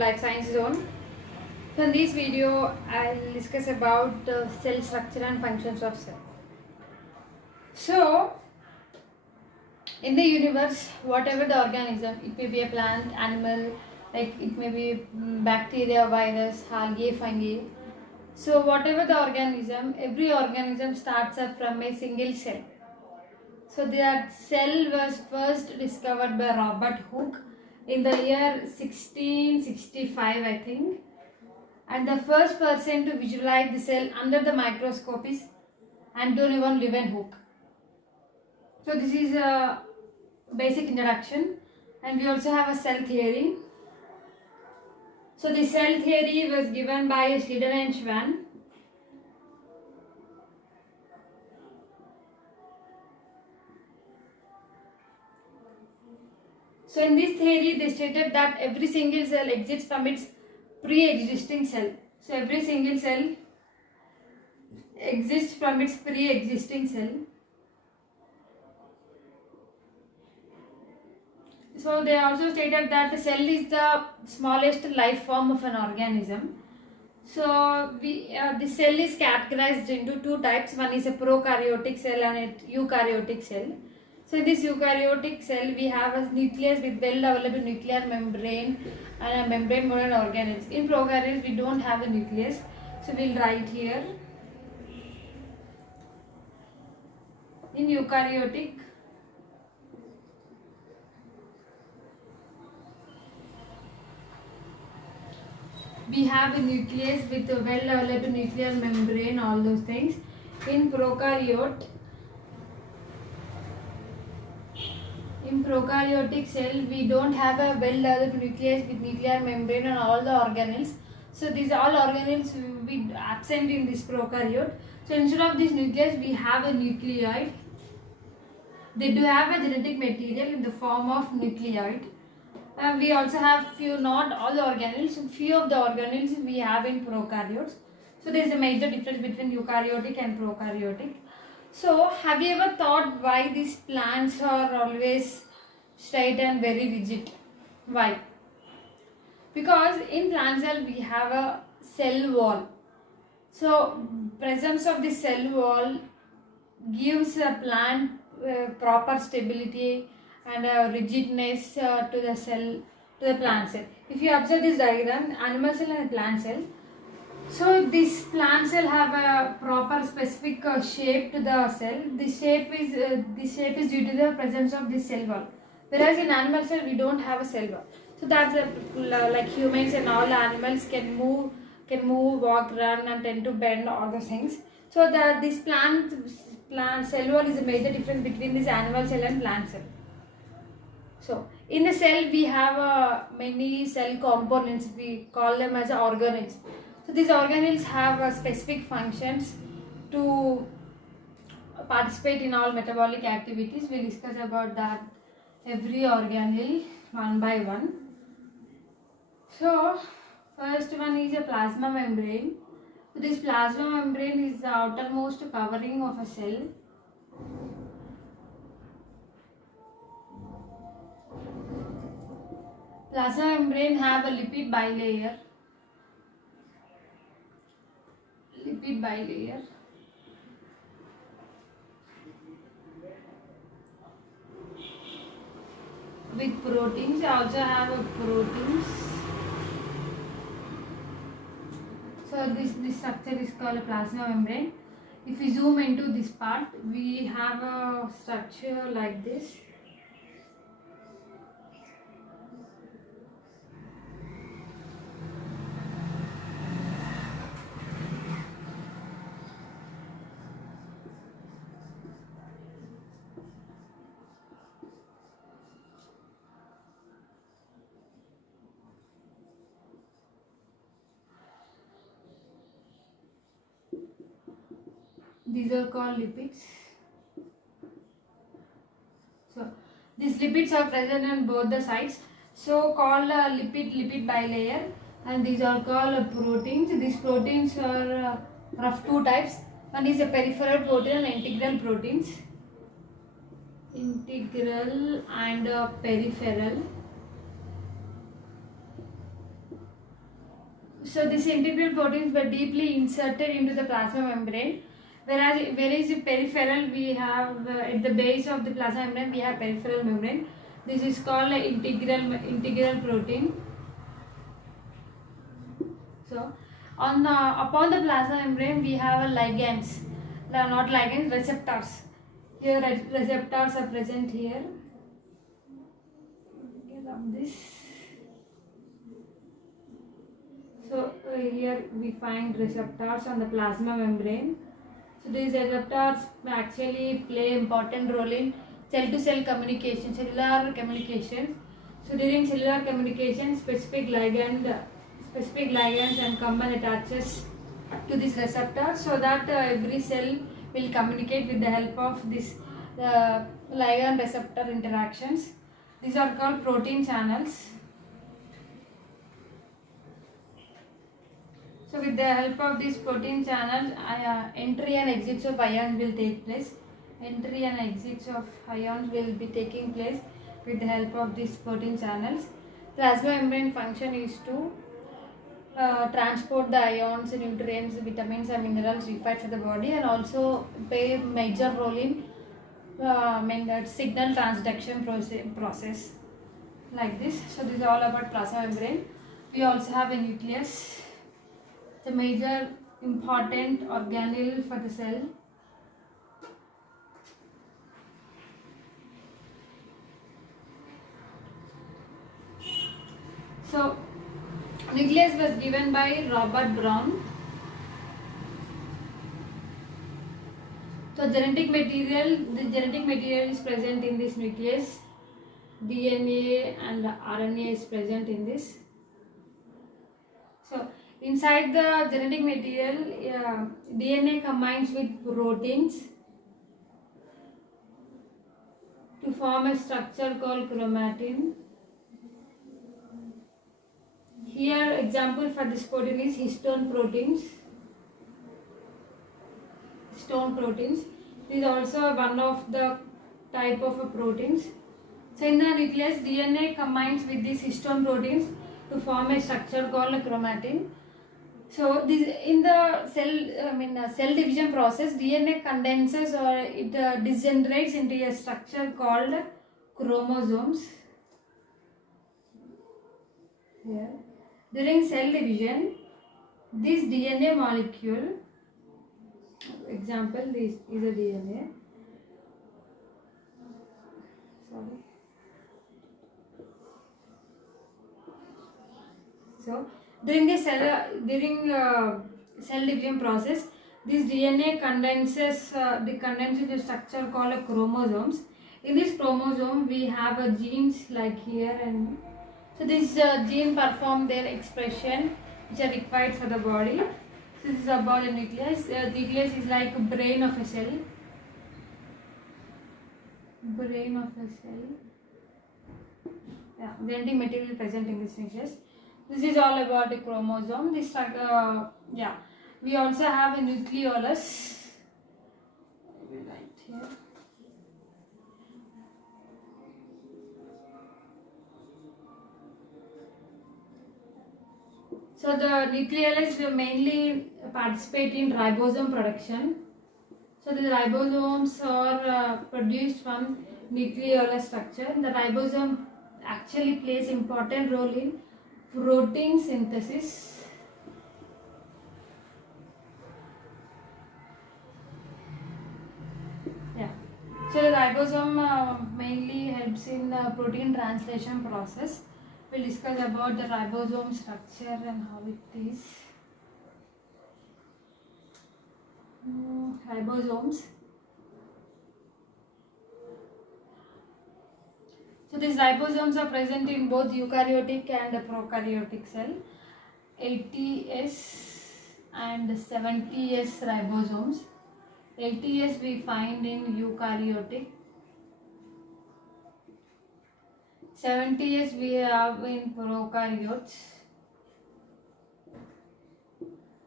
Life Science Zone. So in this video, I'll discuss about cell structure and functions of cell. So, in the universe, whatever the organism, it may be a plant, animal, like it may be bacteria, virus, algae, fungi. So whatever the organism, every organism starts up from a single cell. So that cell was first discovered by Robert Hooke in the year 1665, I think. And the first person to visualize the cell under the microscope is Antonio von Leeuwenhoek. So this is a basic introduction, and we also have a cell theory. So the cell theory was given by Schleiden and Schwann. So in this theory, they stated that every single cell exists from its pre-existing cell. So every single cell exists from its pre-existing cell. So they also stated that the cell is the smallest life form of an organism. So the cell is categorized into two types. One is a prokaryotic cell and a eukaryotic cell. So in this eukaryotic cell, we have a nucleus with well-developed nuclear membrane and a membrane-bound organelles. In prokaryotes, we don't have a nucleus. So we'll write here. In eukaryotic, we have a nucleus with a well-developed nuclear membrane, all those things. In prokaryotic cell, we don't have a well-developed nucleus with nuclear membrane and all the organelles. So these all organelles will be absent in this prokaryote. So instead of this nucleus, we have a nucleoid. They do have a genetic material in the form of nucleoid. We also have few, not all the organelles, few of the organelles we have in prokaryotes. So there is a major difference between eukaryotic and prokaryotic. So have you ever thought why these plants are always straight and very rigid? Why? Because in plant cell we have a cell wall. So presence of the cell wall gives a plant proper stability and rigidness to the cell, to the plant cell. If you observe this diagram, animal cell and plant cell. So this plant cell have a proper specific shape to the cell. This shape is due to the presence of this cell wall. Whereas in animal cell we don't have a cell wall. So that's like humans and all animals can move, walk, run, and tend to bend, all those things. So this plant cell wall is a major difference between this animal cell and plant cell. So in the cell we have many cell components. We call them as organelles. So these organelles have specific functions to participate in all metabolic activities. We'll discuss about that every organelle one by one. So first one is a plasma membrane. So this plasma membrane is the outermost covering of a cell. Plasma membrane have a lipid bilayer. With proteins, also have a proteins. So this structure is called a plasma membrane. If we zoom into this part, we have a structure like this. These are called lipids. So these lipids are present on both the sides. So called lipid bilayer, and these are called proteins. These proteins are of two types. One is a peripheral protein and integral proteins. Integral and peripheral. So these integral proteins were deeply inserted into the plasma membrane, whereas the peripheral we have at the base of the plasma membrane we have peripheral membrane. This is called integral protein. So upon the plasma membrane we have a ligands, not ligands, receptors. Here receptors are present here. On this. So here we find receptors on the plasma membrane. So these receptors actually play important role in cell-to-cell communication, cellular communication. So during cellular communication, specific ligands and common attaches to this receptor, so that every cell will communicate with the help of this ligand receptor interactions. These are called protein channels. So with the help of these protein channels, entry and exits of ions will take place. Entry and exits of ions will be taking place with the help of these protein channels. Plasma membrane function is to transport the ions, nutrients, vitamins and minerals required for the body, and also play a major role in signal transduction process like this. So this is all about plasma membrane. We also have a nucleus, the major important organelle for the cell. So nucleus was given by Robert Brown. So the genetic material is present in this nucleus. DNA and RNA is present in this. So inside the genetic material, DNA combines with proteins to form a structure called chromatin. Here example for this protein is histone proteins. Histone proteins. This is also one of the type of proteins. So in the nucleus, DNA combines with these histone proteins to form a structure called a chromatin. So this in the cell division process, DNA condenses or it degenerates into a structure called chromosomes. Here, during cell division, this DNA molecule, example, this is a DNA. Sorry. So during the cell division process, this DNA condenses into a structure called a chromosomes. In this chromosome, we have genes like here, and so this gene perform their expression which are required for the body. So this is about the nucleus. Nucleus is like a brain of a cell. Brain of a cell. Yeah, genetic material present in this nucleus. This is all about the chromosome. This we also have a nucleolus. Right here. So the nucleolus will mainly participate in ribosome production. So the ribosomes are produced from nucleolus structure. The ribosome actually plays important role in protein synthesis. Yeah. So the ribosome mainly helps in the protein translation process. We'll discuss about the ribosome structure and how it is. Ribosomes. So these ribosomes are present in both eukaryotic and prokaryotic cell. 80S and 70S ribosomes. 80S we find in eukaryotic. 70S we have in prokaryotes.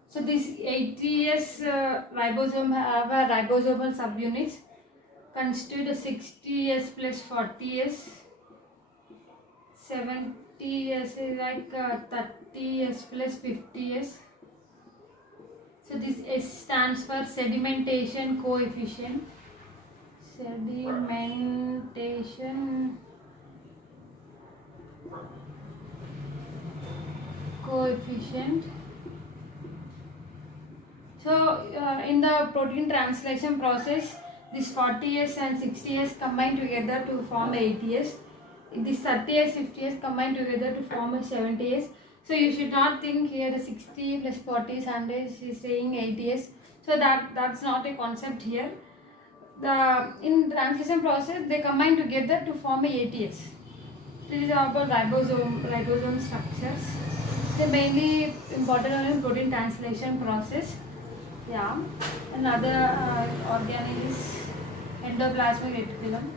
So this 80S ribosome have a ribosomal subunits constitute a 60S plus 40S. 70s is like 30s plus 50s. So this S stands for sedimentation coefficient. Sedimentation coefficient. So in the protein translation process, this 40s and 60s combine together to form 80s. This 30s, 50s combine together to form a 70s. So you should not think here the 60 plus 40 100 is saying 80s. So that's not a concept here. In translation process they combine together to form a ATS. This is about ribosome structures. They mainly important in protein translation process. Yeah. Another organelle is endoplasmic reticulum.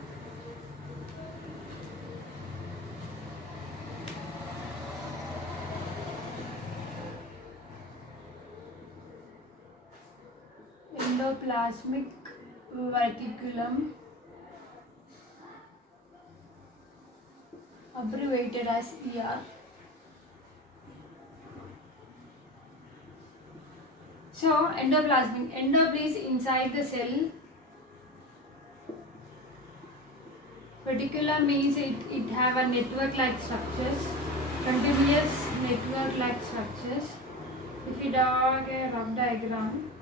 Endoplasmic reticulum, abbreviated as ER. So endoplasmic, endop is inside the cell. Reticulum means it have a network like structures, continuous network like structures. If you draw a rough diagram,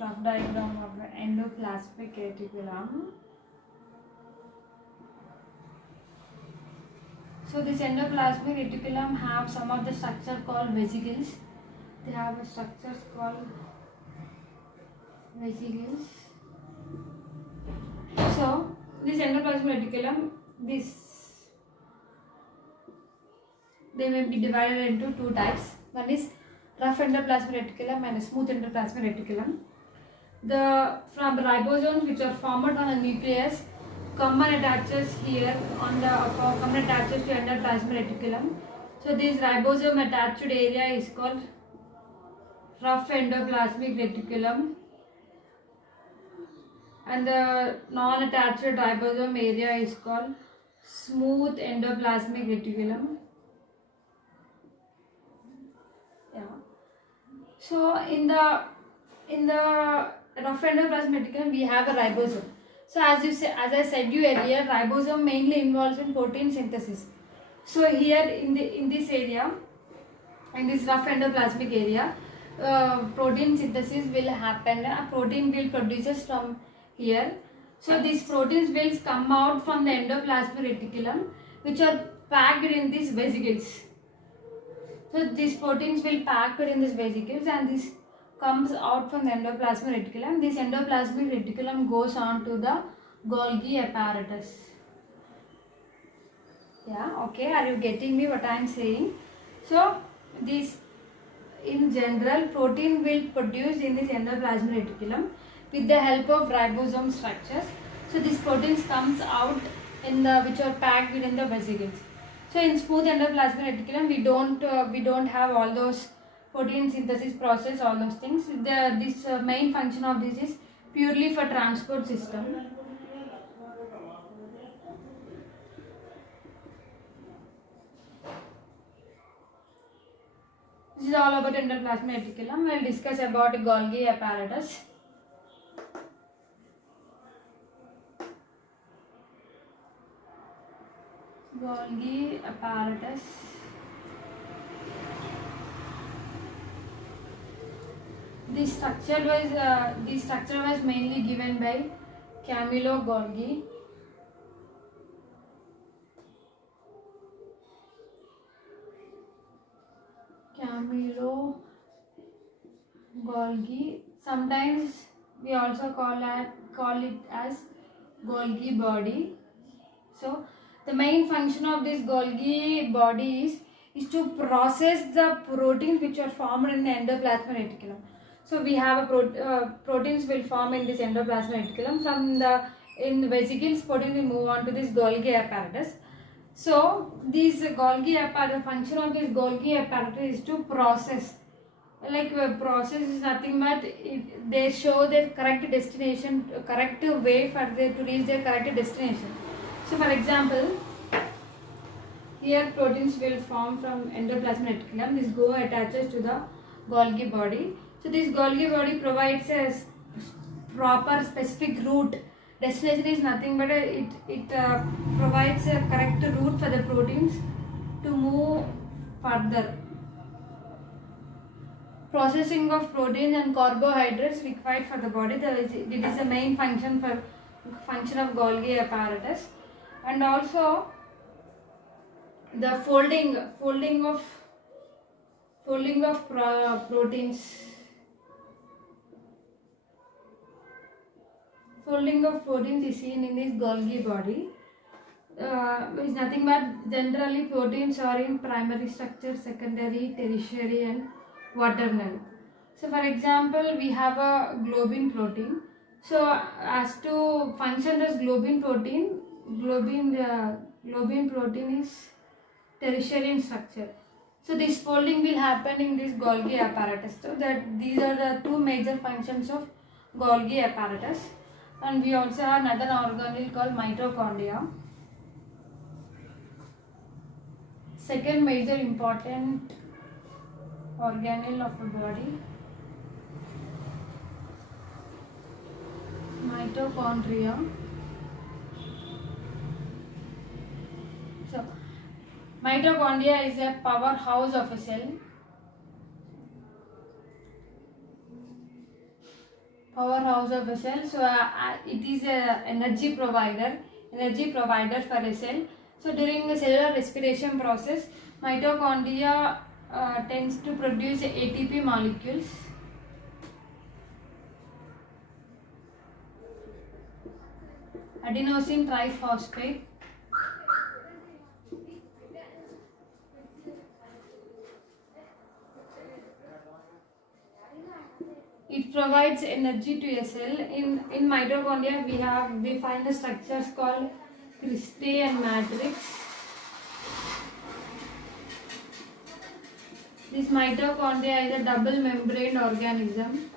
rough diagram of the endoplasmic reticulum. So this endoplasmic reticulum have some of the structure called vesicles. They have a structures called vesicles. So this endoplasmic reticulum, they may be divided into two types. One is rough endoplasmic reticulum and smooth endoplasmic reticulum. From the ribosomes which are formed on a nucleus come and attaches here on the come and attaches to endoplasmic reticulum. So this ribosome attached area is called rough endoplasmic reticulum, and the non-attached ribosome area is called smooth endoplasmic reticulum. Yeah. So in the rough endoplasmic reticulum we have a ribosome. So as I said you earlier, ribosome mainly involves in protein synthesis. So here in this area, in this rough endoplasmic area, protein synthesis will happen. A protein will produces from here. So these proteins will come out from the endoplasmic reticulum, which are packed in these vesicles. So these proteins will packed in these vesicles, and this comes out from the endoplasmic reticulum. This endoplasmic reticulum goes on to the Golgi apparatus. Yeah, okay, are you getting me what I am saying? So this, in general, protein will produce in this endoplasmic reticulum with the help of ribosome structures. So these proteins comes out in which are packed within the vesicles. So in smooth endoplasmic reticulum we don't have all those protein synthesis process, all those things. This main function of this is purely for transport system. This is all about endoplasmic reticulum. We will discuss about Golgi apparatus. Golgi apparatus. This structure was mainly given by Camillo Golgi. Camillo Golgi. Sometimes we also call it as Golgi body. So the main function of this Golgi body is is to process the proteins which are formed in the endoplasmic reticulum. So we have a proteins will form in this endoplasmic reticulum. From the in the vesicles, protein will move on to this Golgi apparatus. So these Golgi apparatus, function of this Golgi apparatus is to process. Like process is nothing but they show their correct destination, correct way for them to reach their correct destination. So for example, here proteins will form from endoplasmic reticulum. This go attaches to the Golgi body. So this Golgi body provides a proper specific route. Destination is nothing but it provides a correct route for the proteins to move further. Processing of proteins and carbohydrates required for the body. It is the main function of Golgi apparatus, and also the folding of proteins. Folding of proteins is seen in this Golgi body. Is nothing but generally proteins are in primary structure, secondary, tertiary, and quaternary. So for example, we have a globin protein. So as to function as globin protein is tertiary in structure. So this folding will happen in this Golgi apparatus. So that these are the two major functions of Golgi apparatus. And we also have another organelle called mitochondria. Second major important organelle of the body, mitochondria. So mitochondria is a powerhouse of a cell. So it is a energy provider for a cell. So during the cellular respiration process, mitochondria tends to produce ATP molecules. Adenosine triphosphate. It provides energy to a cell. In mitochondria, we find the structures called cristae and matrix. This mitochondria is a double membraned organism.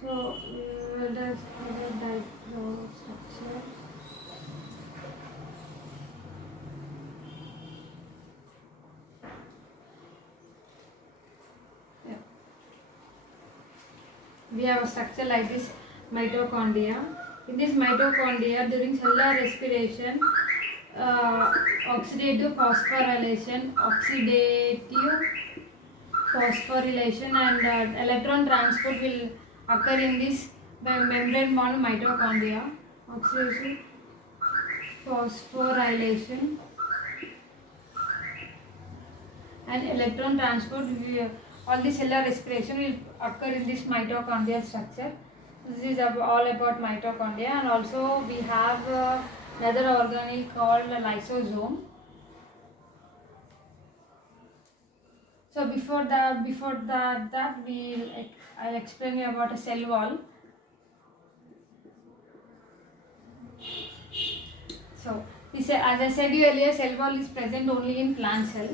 So let us have a diagram structure. We have a structure like this mitochondria. In this mitochondria, during cellular respiration, oxidative phosphorylation and electron transport will occur in this membrane bound mitochondria. Oxidative phosphorylation and electron transport, all the cellular respiration will occur in this mitochondrial structure. This is all about mitochondria, and also we have another organelle called lysosome. So before that I'll explain you about a cell wall. So as I said you earlier, cell wall is present only in plant cell.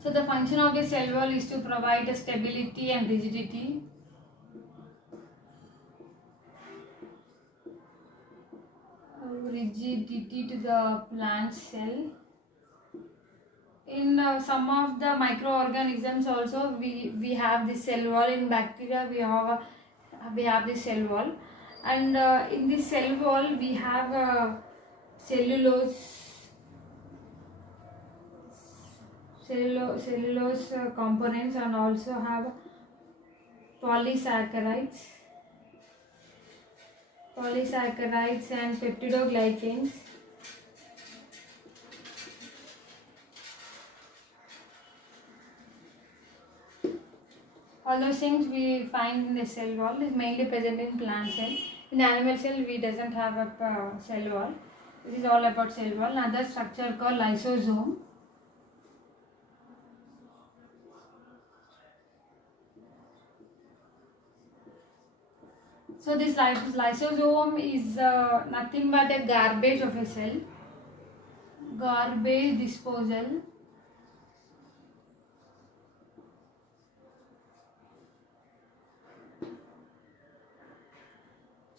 So the function of the cell wall is to provide a stability and rigidity. To the plant cell. In some of the microorganisms also we have this cell wall. In bacteria we have this cell wall, and in this cell wall we have cellulose components, and also have polysaccharides and peptidoglycans. All those things we find in the cell wall is mainly present in plant cell. In animal cell, we doesn't have a cell wall. This is all about cell wall. Another structure called lysosome. So this lysosome is nothing but a garbage of a cell. Garbage disposal.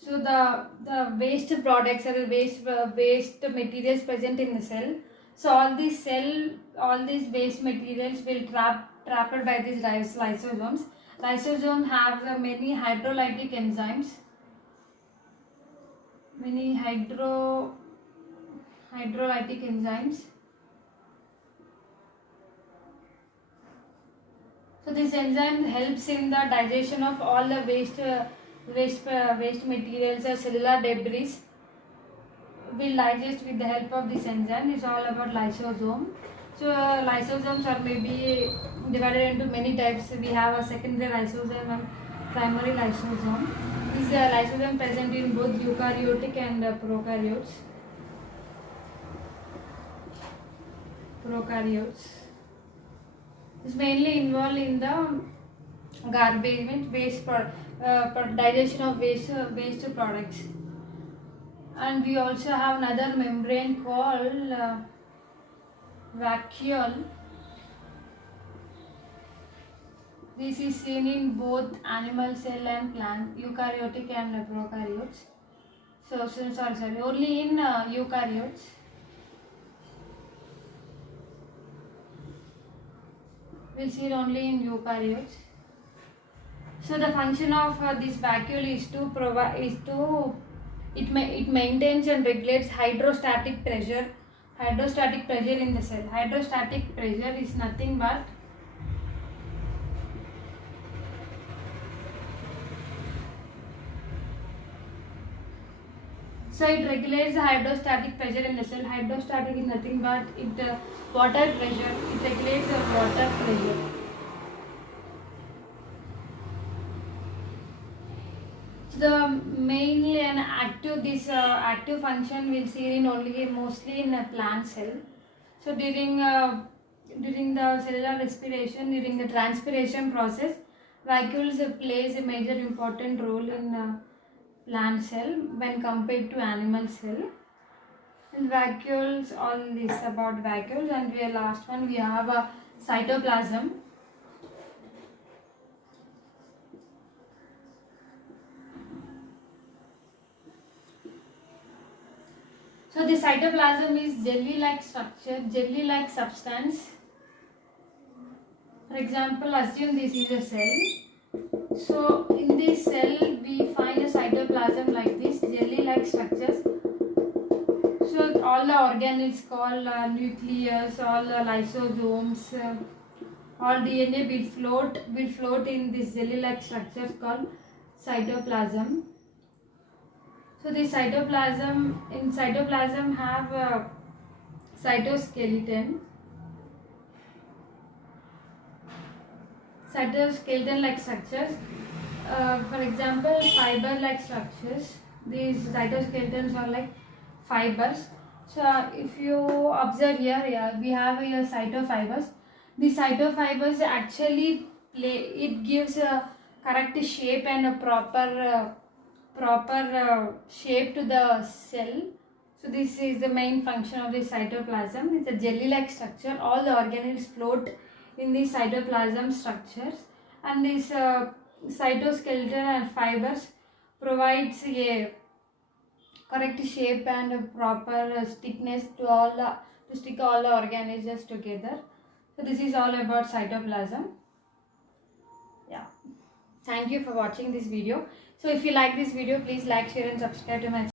So the waste products or the waste materials present in the cell. So all these waste materials will trapped by these lysosomes. Lysosomes have many hydrolytic enzymes. Many hydrolytic enzymes. So this enzyme helps in the digestion of all the waste materials or cellular debris. Will digest with the help of this enzyme. It's all about lysosome. So lysosomes are maybe divided into many types. We have a secondary lysosome and primary lysosome. These are lysosome present in both eukaryotic and prokaryotes. It's mainly involved in the garbage, waste digestion of waste products. And we also have another membrane called vacuole. This is seen in both animal cell and plant, eukaryotic and prokaryotes. So sorry, only in eukaryotes. We'll see it only in eukaryotes. So the function of this vacuole is to it maintains and regulates hydrostatic pressure in the cell. Hydrostatic pressure is nothing but so it regulates the hydrostatic pressure in the cell. Hydrostatic is nothing but water pressure. It regulates the water pressure. The mainly an active function we'll see in mostly in a plant cell. So during the cellular respiration, during the transpiration process, vacuoles plays a major important role in plant cell when compared to animal cell. And vacuoles, all this about vacuoles. And last one we have a cytoplasm. So the cytoplasm is jelly-like structure, jelly-like substance. For example, assume this is a cell. So in this cell we find a cytoplasm like this, jelly-like structures. So all the organelles called nucleus, all the lysosomes, all DNA will float in this jelly-like structures called cytoplasm. So the cytoplasm have a cytoskeleton like structures. For example, fiber-like structures. These cytoskeletons are like fibers. So if you observe here, we have here cytofibers. The cytofibers actually it gives a correct shape and a proper shape to the cell. So this is the main function of the cytoplasm. It's a jelly-like structure. All the organelles float in the cytoplasm structures, and this cytoskeleton and fibers provides a correct shape and a proper thickness to stick all the organelles together. So this is all about cytoplasm. Yeah. Thank you for watching this video. So if you like this video, please like, share and subscribe to my channel.